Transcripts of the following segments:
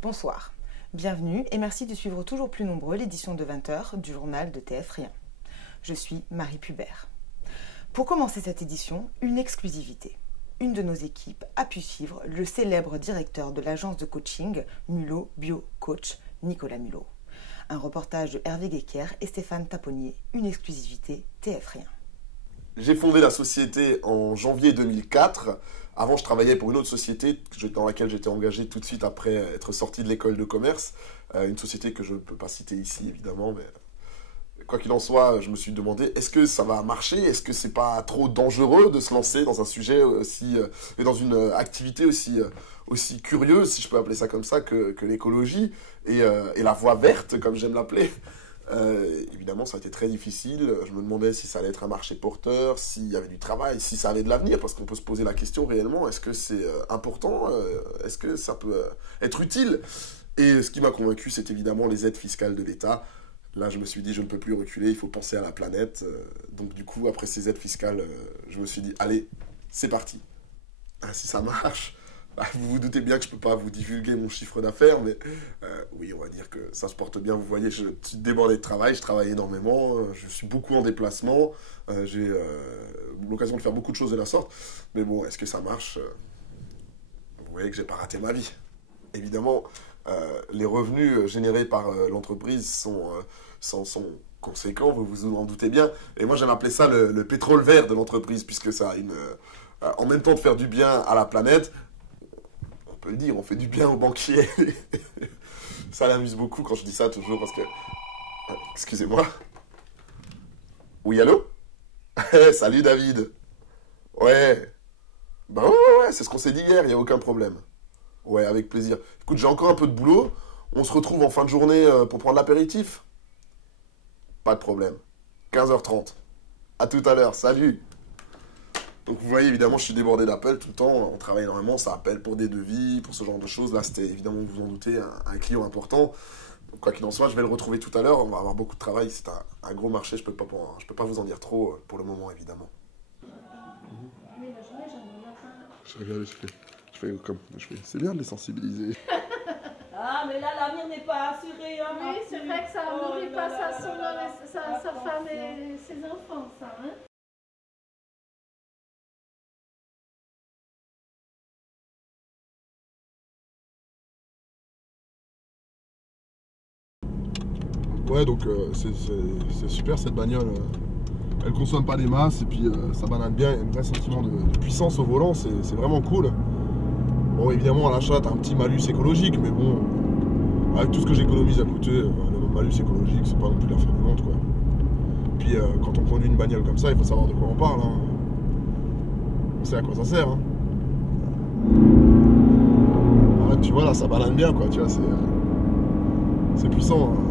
Bonsoir, bienvenue et merci de suivre toujours plus nombreux l'édition de 20h du journal de TF Rien. Je suis Marie Pubert. Pour commencer cette édition, une exclusivité. Une de nos équipes a pu suivre le célèbre directeur de l'agence de coaching Mulot Bio Coach, Nicolas Mulot. Un reportage de Hervé Guéquer et Stéphane Taponnier, une exclusivité TF Rien. J'ai fondé la société en janvier 2004. Avant, je travaillais pour une autre société dans laquelle j'étais engagé tout de suite après être sorti de l'école de commerce. Une société que je ne peux pas citer ici, évidemment, mais quoi qu'il en soit, je me suis demandé, est-ce que ça va marcher? Est-ce que c'est pas trop dangereux de se lancer dans un sujet aussi, et dans une activité aussi curieuse, si je peux appeler ça comme ça, que l'écologie et la voie verte, comme j'aime l'appeler? Évidemment, ça a été très difficile. Je me demandais si ça allait être un marché porteur, s'il y avait du travail, si ça avait de l'avenir, parce qu'on peut se poser la question réellement, est-ce que c'est important? Est-ce que ça peut être utile? Et ce qui m'a convaincu, c'est évidemment les aides fiscales de l'État. Là, je me suis dit, je ne peux plus reculer, il faut penser à la planète. Donc du coup, après ces aides fiscales, je me suis dit, allez, c'est parti. Si ça marche, vous vous doutez bien que je ne peux pas vous divulguer mon chiffre d'affaires, mais oui, on va dire que ça se porte bien. Vous voyez, je suis débordé de travail, je travaille énormément, je suis beaucoup en déplacement, j'ai l'occasion de faire beaucoup de choses de la sorte. Mais bon, est-ce que ça marche? Vous voyez que j'ai pas raté ma vie. Évidemment, les revenus générés par l'entreprise sont conséquents, vous vous en doutez bien. Et moi, j'aime appeler ça le pétrole vert de l'entreprise, puisque ça a en même temps de faire du bien à la planète, on peut le dire, on fait du bien aux banquiers. Ça l'amuse beaucoup quand je dis ça toujours, parce que... Excusez-moi. Oui, allô? Salut David. Ouais. Bah ouais, c'est ce qu'on s'est dit hier, il n'y a aucun problème. Ouais, avec plaisir. Écoute, j'ai encore un peu de boulot. On se retrouve en fin de journée pour prendre l'apéritif. Pas de problème. 15h30. À tout à l'heure. Salut. Donc vous voyez, évidemment, je suis débordé d'appels tout le temps. On travaille énormément. Ça appelle pour des devis, pour ce genre de choses. Là, c'était évidemment, vous vous en doutez, un client important. Donc, quoi qu'il en soit, je vais le retrouver tout à l'heure. On va avoir beaucoup de travail. C'est un gros marché. Je peux pas vous en dire trop pour le moment, évidemment. Je regarde, c'est bien de les sensibiliser. Ah, mais là, l'avenir n'est pas assuré. Hein, oui, c'est vrai que ça nourrit pas sa femme et ses enfants, ça. Hein. Ouais, donc c'est super cette bagnole. Elle consomme pas des masses et puis ça banane bien. Il y a un vrai sentiment de puissance au volant. C'est vraiment cool. Bon, évidemment, à l'achat, t'as un petit malus écologique, mais bon, avec tout ce que j'économise à coûter, le malus écologique, c'est pas non plus la fin du monde, quoi. Puis, quand on conduit une bagnole comme ça, il faut savoir de quoi on parle, hein. On sait à quoi ça sert, hein. Ah, tu vois, là, ça banane bien, quoi, tu vois, c'est puissant, hein.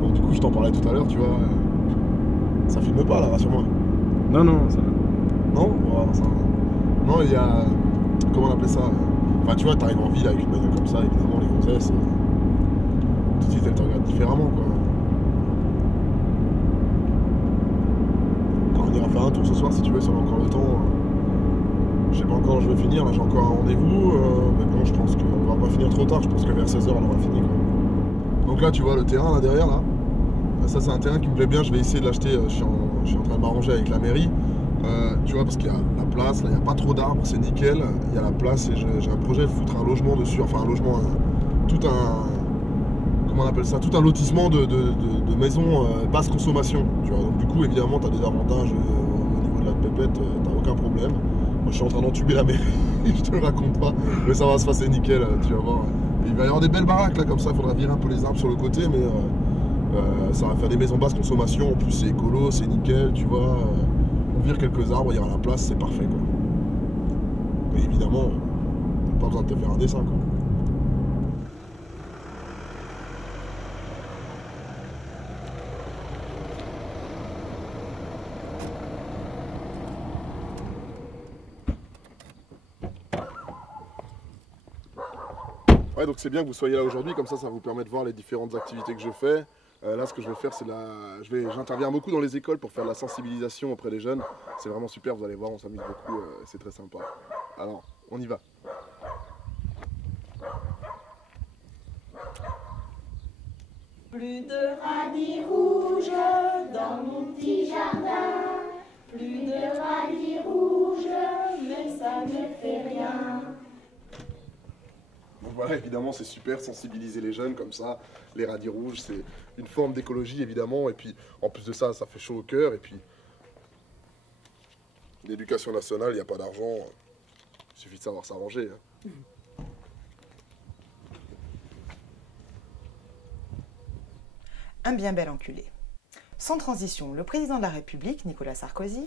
Bon, du coup, je t'en parlais tout à l'heure, tu vois, ça filme pas, là, rassure-moi. Non, ça... Non, bon, ça... Non, il y a... Comment on appelle ça? Enfin, tu vois, t'arrives en ville avec une bagnole comme ça, évidemment, les gonzesses, tout de suite, elles te regardent différemment, quoi. On ira faire un tour ce soir, si tu veux, si on a encore le temps. Je sais pas encore, je vais finir, là, j'ai encore un rendez-vous, mais bon, je pense qu'on va pas finir trop tard, je pense que vers 16h, on aura fini, quoi. Donc là, tu vois, le terrain, là, derrière, là, ça, c'est un terrain qui me plaît bien, je vais essayer de l'acheter, je suis en train de m'arranger avec la mairie. Tu vois, parce qu'il y a la place, là il n'y a pas trop d'arbres, c'est nickel, il y a la place et j'ai un projet de foutre un logement dessus, enfin un logement, comment on appelle ça, tout un lotissement de maisons basse consommation, tu vois, donc du coup évidemment tu as des avantages au niveau de la pépette, t'as aucun problème. Moi je suis en train d'entuber la mairie, je te le raconte pas, mais ça va se passer nickel, tu vas voir. Et il va y avoir des belles baraques là comme ça, il faudra virer un peu les arbres sur le côté, mais ça va faire des maisons basse consommation, en plus c'est écolo, c'est nickel, tu vois. On vire quelques arbres, il y aura la place, c'est parfait, quoi. Et évidemment, pas besoin de te faire un dessin, quoi. Ouais, donc c'est bien que vous soyez là aujourd'hui, comme ça vous permet de voir les différentes activités que je fais. Là, ce que je vais faire, c'est j'interviens beaucoup dans les écoles pour faire la sensibilisation auprès des jeunes. C'est vraiment super, vous allez voir, on s'amuse beaucoup, c'est très sympa. Alors, on y va. Plus de radis rouges dans mon petit jardin. Plus de radis rouges, mais ça ne fait rien. Donc voilà, évidemment, c'est super, sensibiliser les jeunes comme ça. Les radis rouges, c'est une forme d'écologie, évidemment. Et puis, en plus de ça, ça fait chaud au cœur. Et puis, l'éducation nationale, il n'y a pas d'argent. Il suffit de savoir s'arranger. Hein. Un bien bel enculé. Sans transition, le président de la République, Nicolas Sarkozy,